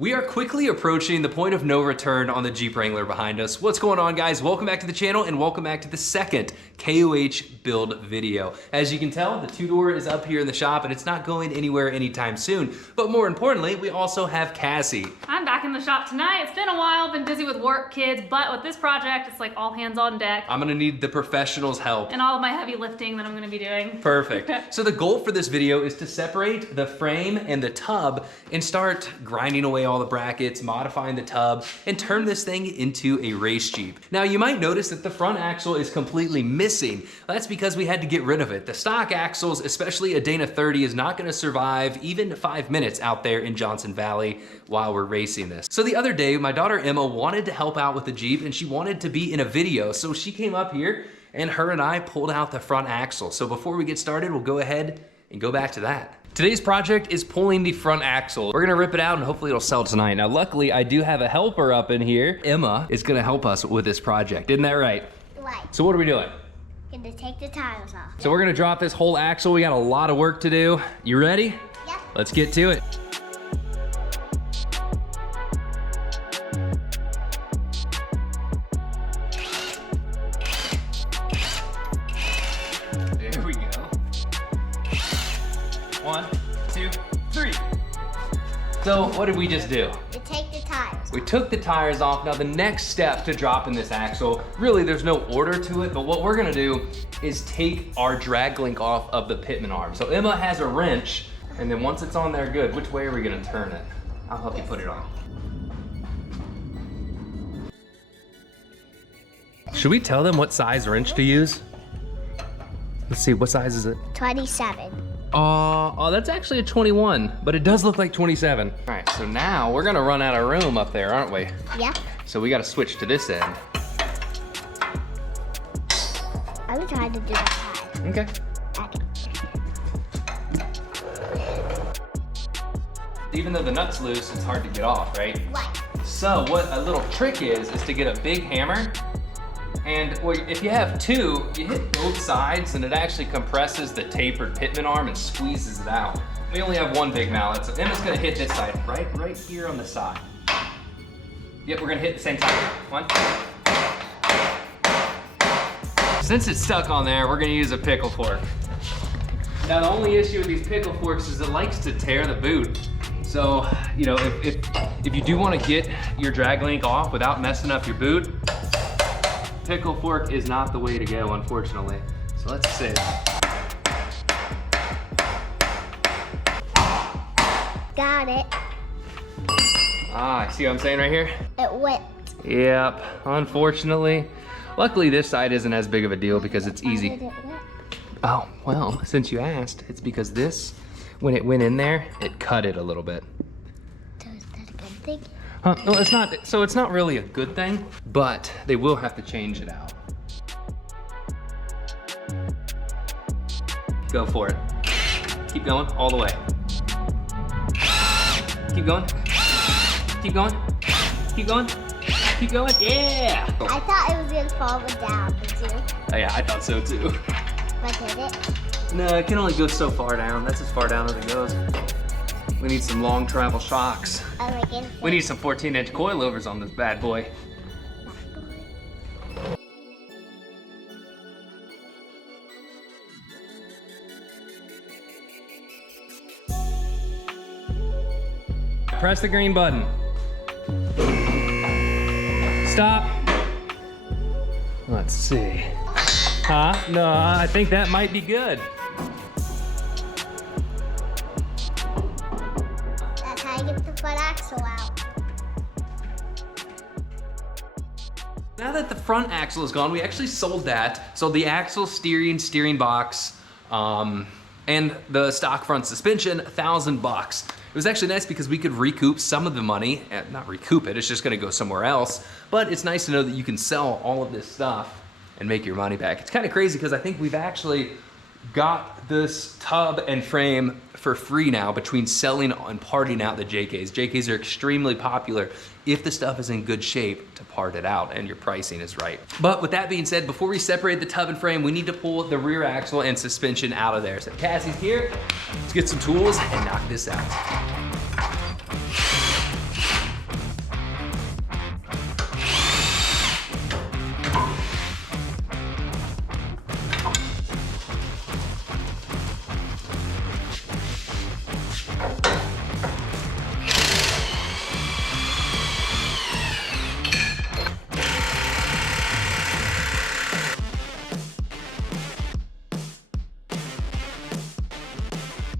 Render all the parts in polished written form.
We are quickly approaching the point of no return on the Jeep Wrangler behind us. What's going on, guys? Welcome back to the channel and welcome back to the second KOH build video. As you can tell, the two-door is up here in the shop and it's not going anywhere anytime soon. But more importantly, we also have Cassie. I'm back in the shop tonight. It's been a while, been busy with work, kids, but with this project, it's like all hands on deck. I'm gonna need the professionals' help. And all of my heavy lifting that I'm gonna be doing. Perfect. So the goal for this video is to separate the frame and the tub and start grinding away all the brackets, modifying the tub, and turn this thing into a race Jeep. Now you might notice that the front axle is completely missing. That's because we had to get rid of it. The stock axles, especially a Dana 30, is not gonna survive even 5 minutes out there in Johnson Valley while we're racing this. So the other day, my daughter Emma wanted to help out with the Jeep and she wanted to be in a video. So she came up here and her and I pulled out the front axle. So before we get started, we'll go ahead and go back to that. Today's project is pulling the front axle. We're gonna rip it out and hopefully it'll sell tonight. Now, luckily, I do have a helper up in here. Emma is gonna help us with this project. Isn't that right? Right. So what are we doing? Gonna take the tires off. So we're gonna drop this whole axle. We got a lot of work to do. You ready? Yep. Let's get to it. There we go. 1, 2, 3. So what did we just do? We take the tires. We took the tires off. Now the next step to dropping this axle, really there's no order to it, but what we're gonna do is take our drag link off of the pitman arm. So Emma has a wrench, and then once it's on there, good. Which way are we gonna turn it? I'll help you put it on. Should we tell them what size wrench to use? Let's see, what size is it? 27. Oh, that's actually a 21, but it does look like 27. All right, so now we're gonna run out of room up there, aren't we? Yep. So we gotta switch to this end. I'm trying to do the tire. Okay. Even though the nut's loose, it's hard to get off, right? Right. So what a little trick is to get a big hammer, and if you have two, you hit both sides and it actually compresses the tapered pitman arm and squeezes it out. We only have one big mallet, so Emma's gonna hit this side, right here on the side. Yep, we're gonna hit the same side. 1. Since it's stuck on there, we're gonna use a pickle fork. Now the only issue with these pickle forks is it likes to tear the boot. So, you know, if you do wanna get your drag link off without messing up your boot, pickle fork is not the way to go, unfortunately. So let's see. Got it. Ah, see what I'm saying right here? It went. Yep, unfortunately. Luckily this side isn't as big of a deal because it's Why easy. did it wet? Oh, well, since you asked, it's because this, when it went in there, it cut it a little bit. So is that a good thing? No, it's not, so it's not really a good thing, but they will have to change it out. Go for it. Keep going, all the way. Keep going. Keep going. Keep going. Keep going, yeah! I thought it was gonna fall down, did you? Oh yeah, I thought so too. But did it? No, it can only go so far down. That's as far down as it goes. We need some long travel shocks. Oh my goodness. We need some 14-inch coilovers on this bad boy. Press the green button. Stop. Let's see. Huh? No, I think that might be good. That's how you get the front axle out. Now that the front axle is gone, we actually sold that. So the axle, steering box, and the stock front suspension, $1,000. It was actually nice because we could recoup some of the money, not recoup it, it's just gonna go somewhere else, but it's nice to know that you can sell all of this stuff and make your money back. It's kind of crazy because I think we've actually got this tub and frame for free now between selling and parting out the JKs. JKs are extremely popular if the stuff is in good shape to part it out and your pricing is right. But with that being said, before we separate the tub and frame, we need to pull the rear axle and suspension out of there. So Cassie's here, let's get some tools and knock this out.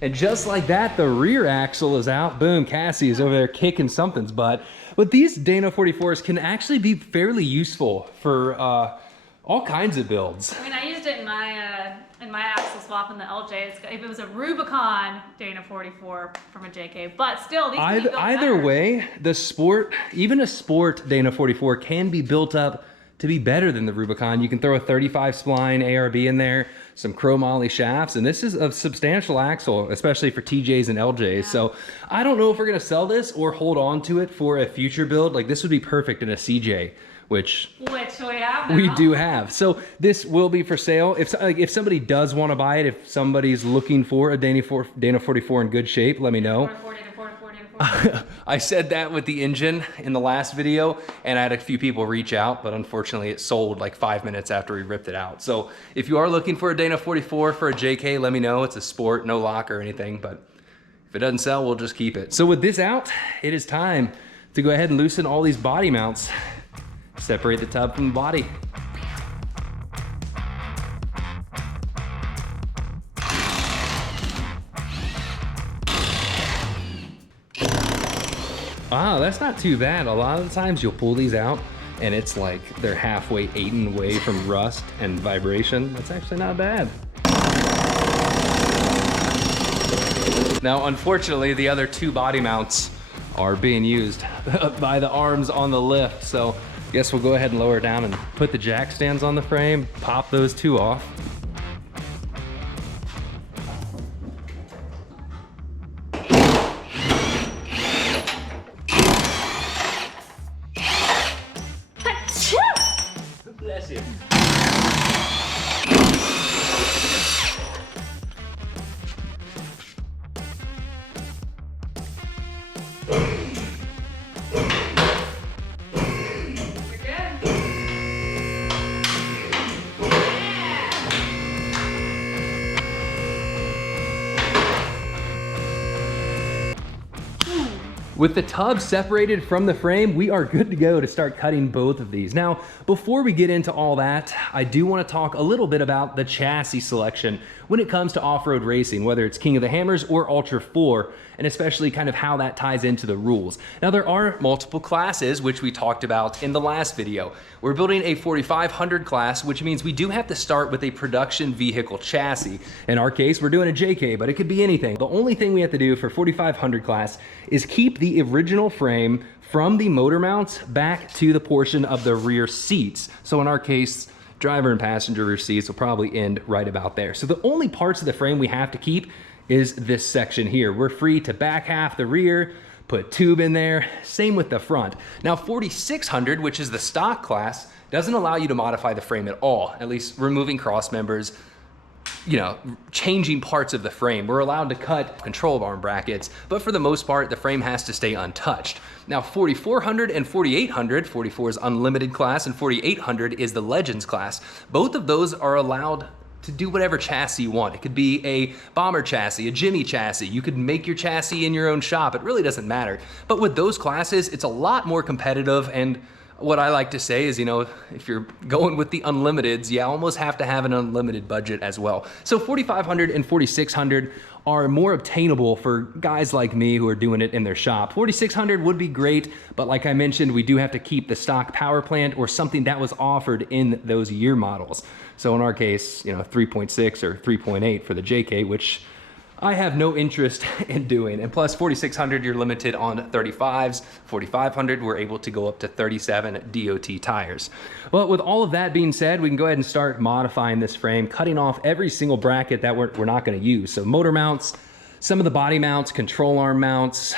And just like that, the rear axle is out. Boom, Cassie is over there kicking something's butt. But these Dana 44s can actually be fairly useful for all kinds of builds. I mean, I used it in my axle swap in the LJ. If it was a Rubicon Dana 44 from a JK, but still, these can be built either better. way, the sport, even a sport Dana 44 can be built up to be better than the Rubicon. You can throw a 35 spline ARB in there, some chromoly shafts, and this is a substantial axle, especially for TJs and LJs. Yeah. So I don't know if we're gonna sell this or hold on to it for a future build. Like this would be perfect in a CJ, which we have now. We do have. So this will be for sale. If somebody does want to buy it, if somebody's looking for a Dana 44 in good shape, let me know. I said that with the engine in the last video, and I had a few people reach out, but unfortunately it sold like 5 minutes after we ripped it out. So if you are looking for a Dana 44 for a JK, let me know. It's a sport, no lock or anything, but if it doesn't sell, we'll just keep it. So with this out, it is time to go ahead and loosen all these body mounts. Separate the tub from the body. Wow, that's not too bad. A lot of the times you'll pull these out and it's like they're halfway eaten away from rust and vibration. That's actually not bad. Now, unfortunately, the other two body mounts are being used by the arms on the lift. So I guess we'll go ahead and lower it down and put the jack stands on the frame, pop those two off. Bless you. With the tub separated from the frame, we are good to go to start cutting both of these. Now, before we get into all that, I do want to talk a little bit about the chassis selection when it comes to off-road racing, whether it's King of the Hammers or Ultra4, and especially kind of how that ties into the rules. Now, there are multiple classes, which we talked about in the last video. We're building a 4500 class, which means we do have to start with a production vehicle chassis. In our case, we're doing a JK, but it could be anything. The only thing we have to do for 4500 class is keep the original frame from the motor mounts back to the portion of the rear seats. So in our case, driver and passenger rear seats will probably end right about there. So the only parts of the frame we have to keep is this section here. We're free to back half the rear, put tube in there, same with the front. Now 4600, which is the stock class, doesn't allow you to modify the frame at all, at least removing cross members, you know, changing parts of the frame. We're allowed to cut control arm brackets, but for the most part, the frame has to stay untouched. Now 4400 and 4800, 44 is unlimited class and 4800 is the Legends class. Both of those are allowed to do whatever chassis you want. It could be a bomber chassis, a Jimmy chassis. You could make your chassis in your own shop. It really doesn't matter. But with those classes, it's a lot more competitive, and what I like to say is, you know, if you're going with the unlimiteds, you almost have to have an unlimited budget as well. So 4500 and 4600 are more obtainable for guys like me who are doing it in their shop. 4600 would be great, but like I mentioned, we do have to keep the stock power plant or something that was offered in those year models. So in our case, you know, 3.6 or 3.8 for the JK, which I have no interest in doing. And plus 4600, you're limited on 35s. 4500, we're able to go up to 37 DOT tires. Well, with all of that being said, we can go ahead and start modifying this frame, cutting off every single bracket that we're not gonna use. So motor mounts, some of the body mounts, control arm mounts,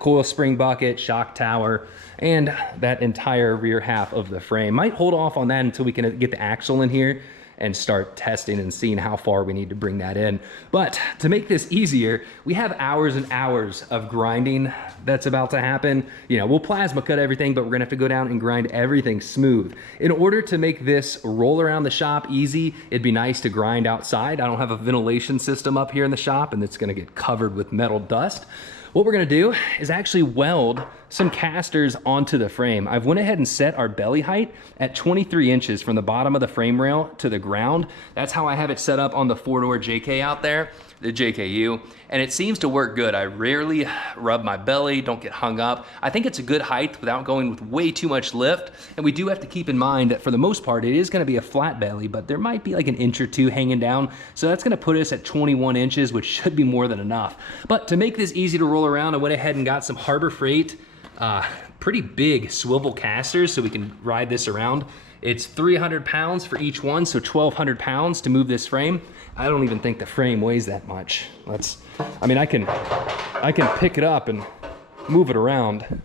coil spring bucket, shock tower, and that entire rear half of the frame. Might hold off on that until we can get the axle in here and start testing and seeing how far we need to bring that in. But to make this easier, we have hours and hours of grinding that's about to happen. You know, we'll plasma cut everything, but we're gonna have to go down and grind everything smooth. In order to make this roll around the shop easy, it'd be nice to grind outside. I don't have a ventilation system up here in the shop, and it's gonna get covered with metal dust. What we're gonna do is actually weld some casters onto the frame. I've went ahead and set our belly height at 23 inches from the bottom of the frame rail to the ground. That's how I have it set up on the four-door JK out there. the JKU, and it seems to work good. I rarely rub my belly, don't get hung up. I think it's a good height without going with way too much lift, and we do have to keep in mind that for the most part, it is gonna be a flat belly, but there might be like an inch or two hanging down, so that's gonna put us at 21 inches, which should be more than enough. But to make this easy to roll around, I went ahead and got some Harbor Freight, pretty big swivel casters so we can ride this around. It's 300 pounds for each one, so 1,200 pounds to move this frame. I don't even think the frame weighs that much. I mean, I can pick it up and move it around.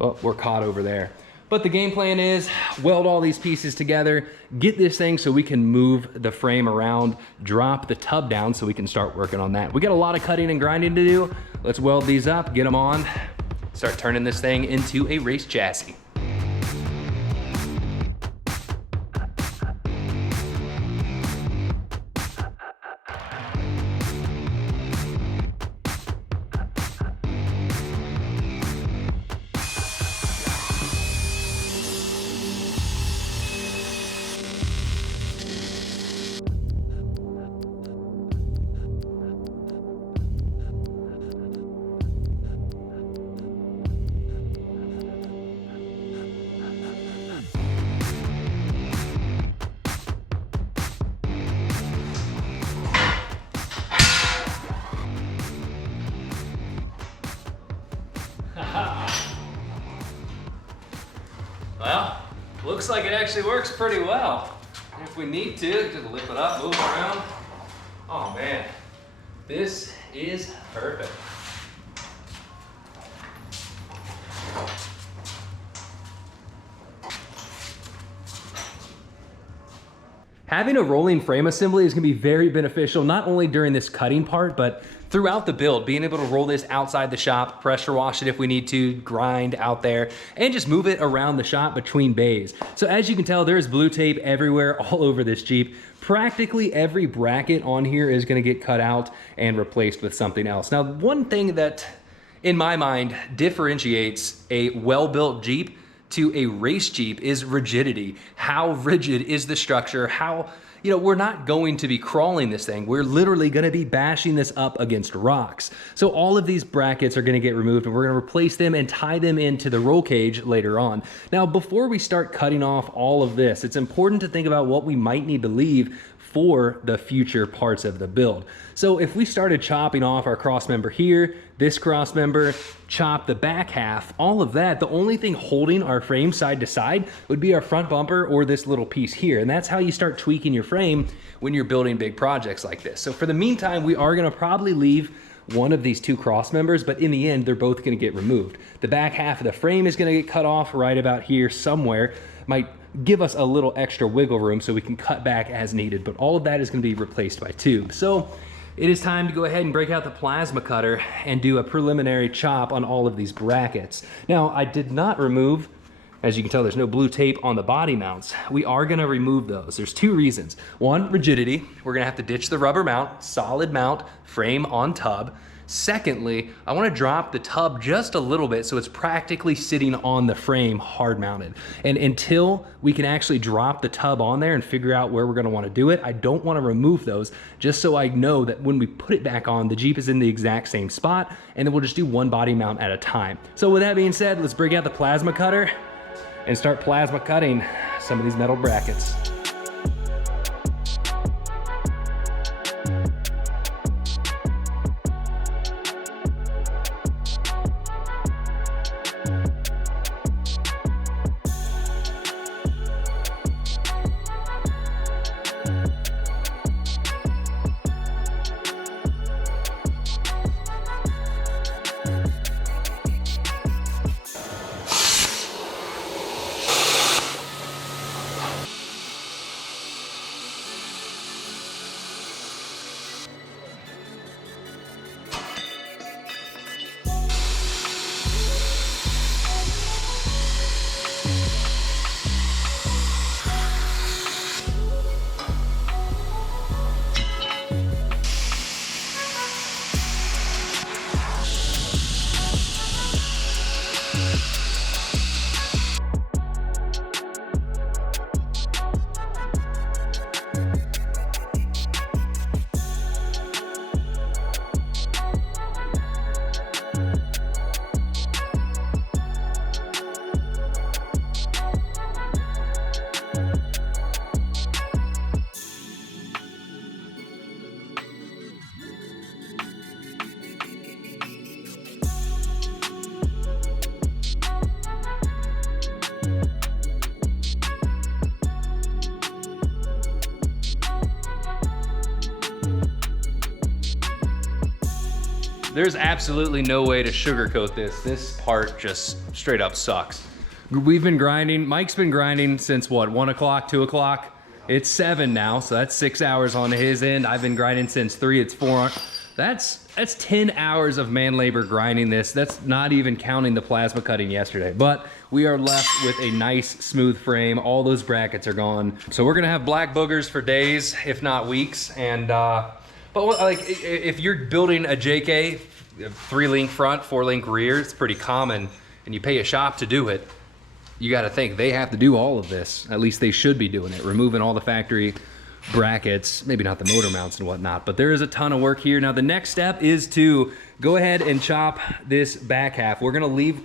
Oh, we're caught over there. But the game plan is weld all these pieces together, get this thing so we can move the frame around, drop the tub down so we can start working on that. We got a lot of cutting and grinding to do. Let's weld these up, get them on, start turning this thing into a race chassis. Well, looks like it actually works pretty well. If we need to, just lift it up, move it around. Oh man, this is perfect. Having a rolling frame assembly is gonna be very beneficial, not only during this cutting part, but throughout the build, being able to roll this outside the shop, pressure wash it if we need to, grind out there, and just move it around the shop between bays. So as you can tell, there's blue tape everywhere, all over this Jeep. Practically every bracket on here is gonna get cut out and replaced with something else. Now, one thing that, in my mind, differentiates a well-built Jeep to a race Jeep is rigidity. How rigid is the structure? How, we're not going to be crawling this thing. We're literally gonna be bashing this up against rocks. So all of these brackets are gonna get removed and we're gonna replace them and tie them into the roll cage later on. Now, before we start cutting off all of this, it's important to think about what we might need to leave for the future parts of the build. So if we started chopping off our cross member here, this cross member, chop the back half, all of that, the only thing holding our frame side to side would be our front bumper or this little piece here. And that's how you start tweaking your frame when you're building big projects like this. So for the meantime, we are gonna probably leave one of these two cross members, but in the end, they're both gonna get removed. The back half of the frame is gonna get cut off right about here somewhere. Might give us a little extra wiggle room so we can cut back as needed, but all of that is gonna be replaced by tubes. So it is time to go ahead and break out the plasma cutter and do a preliminary chop on all of these brackets. Now, I did not remove, as you can tell, there's no blue tape on the body mounts. We are gonna remove those. There's two reasons. One, rigidity. We're gonna have to ditch the rubber mount, solid mount, frame on tub. Secondly, I wanna drop the tub just a little bit so it's practically sitting on the frame hard mounted. And until we can actually drop the tub on there and figure out where we're gonna wanna do it, I don't wanna remove those just so I know that when we put it back on, the Jeep is in the exact same spot, and then we'll just do one body mount at a time. So with that being said, let's break out the plasma cutter and start plasma cutting some of these metal brackets. There's absolutely no way to sugarcoat this. This part just straight up sucks. We've been grinding. Mike's been grinding since what, 1 o'clock, 2 o'clock? It's 7 now, so that's 6 hours on his end. I've been grinding since 3, it's 4. That's 10 hours of man labor grinding this. That's not even counting the plasma cutting yesterday. But we are left with a nice smooth frame. All those brackets are gone. So we're gonna have black boogers for days, if not weeks. And but like, if you're building a JK, 3-link front, 4-link rear, it's pretty common, and you pay a shop to do it, you gotta think they have to do all of this. At least they should be doing it, removing all the factory brackets, maybe not the motor mounts and whatnot, but there is a ton of work here. Now the next step is to go ahead and chop this back half. We're gonna leave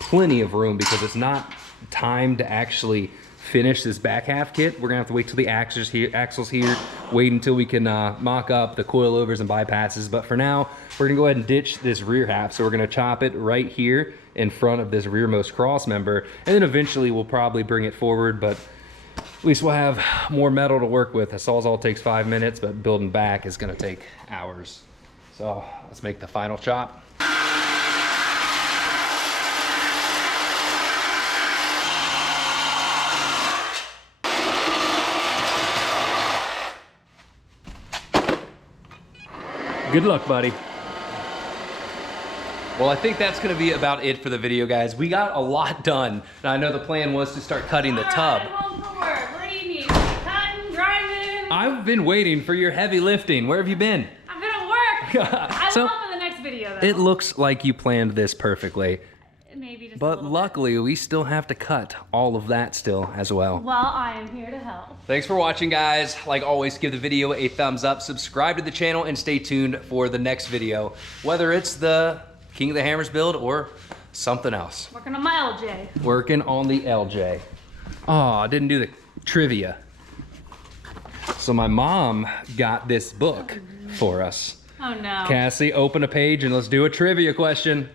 plenty of room because it's not time to actually finish this back half kit. We're gonna have to wait till the axles here, wait until we can mock up the coilovers and bypasses. But for now, we're gonna go ahead and ditch this rear half. So we're gonna chop it right here in front of this rearmost cross member, and then eventually we'll probably bring it forward, but at least we'll have more metal to work with. A sawzall takes 5 minutes, but building back is gonna take hours. So let's make the final chop. Good luck, buddy. Well, I think that's gonna be about it for the video, guys. We got a lot done. Now, I know the plan was to start cutting the tub. Home from work. What do you need? Cutting, grinding? I've been waiting for your heavy lifting. Where have you been? I've been at work. I will help in the next video, though. It looks like you planned this perfectly. Maybe just But luckily, we still have to cut all of that still as well. Well, I am here to help. Thanks for watching, guys. Like always, give the video a thumbs up, subscribe to the channel, and stay tuned for the next video. Whether it's the King of the Hammers build or something else. Working on my LJ. Working on the LJ. Oh, I didn't do the trivia. So my mom got this book for us. Oh no. Cassie, open a page and let's do a trivia question.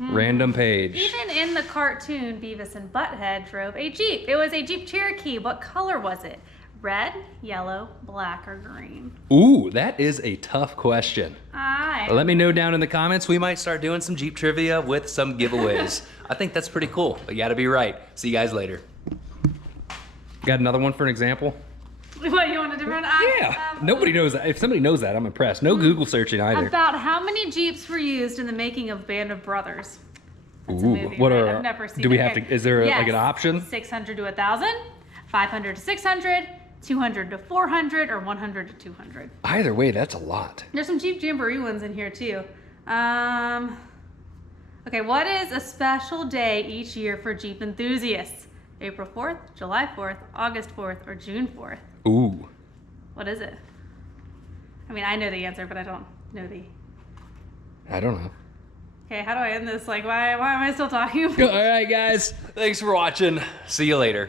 Random page. Even in the cartoon, Beavis and Butthead drove a Jeep. It was a Jeep Cherokee. What color was it? Red, yellow, black, or green? Ooh, that is a tough question. Aye. Let me know down in the comments. We might start doing some Jeep trivia with some giveaways. I think that's pretty cool, but you gotta be right. See you guys later. Got another one for an example? What, you want to do run? Yeah, nobody knows that. If somebody knows that, I'm impressed. No Google searching either. About how many Jeeps were used in the making of Band of Brothers? That's a Ooh, movie, what right? are, I've never seen do we it. have to, is there like an option? 600 to 1,000, 500 to 600, 200 to 400, or 100 to 200. Either way, that's a lot. There's some Jeep Jamboree ones in here too. Okay, what is a special day each year for Jeep enthusiasts? April 4th, July 4th, August 4th, or June 4th? Ooh. What is it? I mean, I know the answer, but I don't know the... I don't know. Okay, how do I end this? Like, why am I still talking? All right, guys. Thanks for watching. See you later.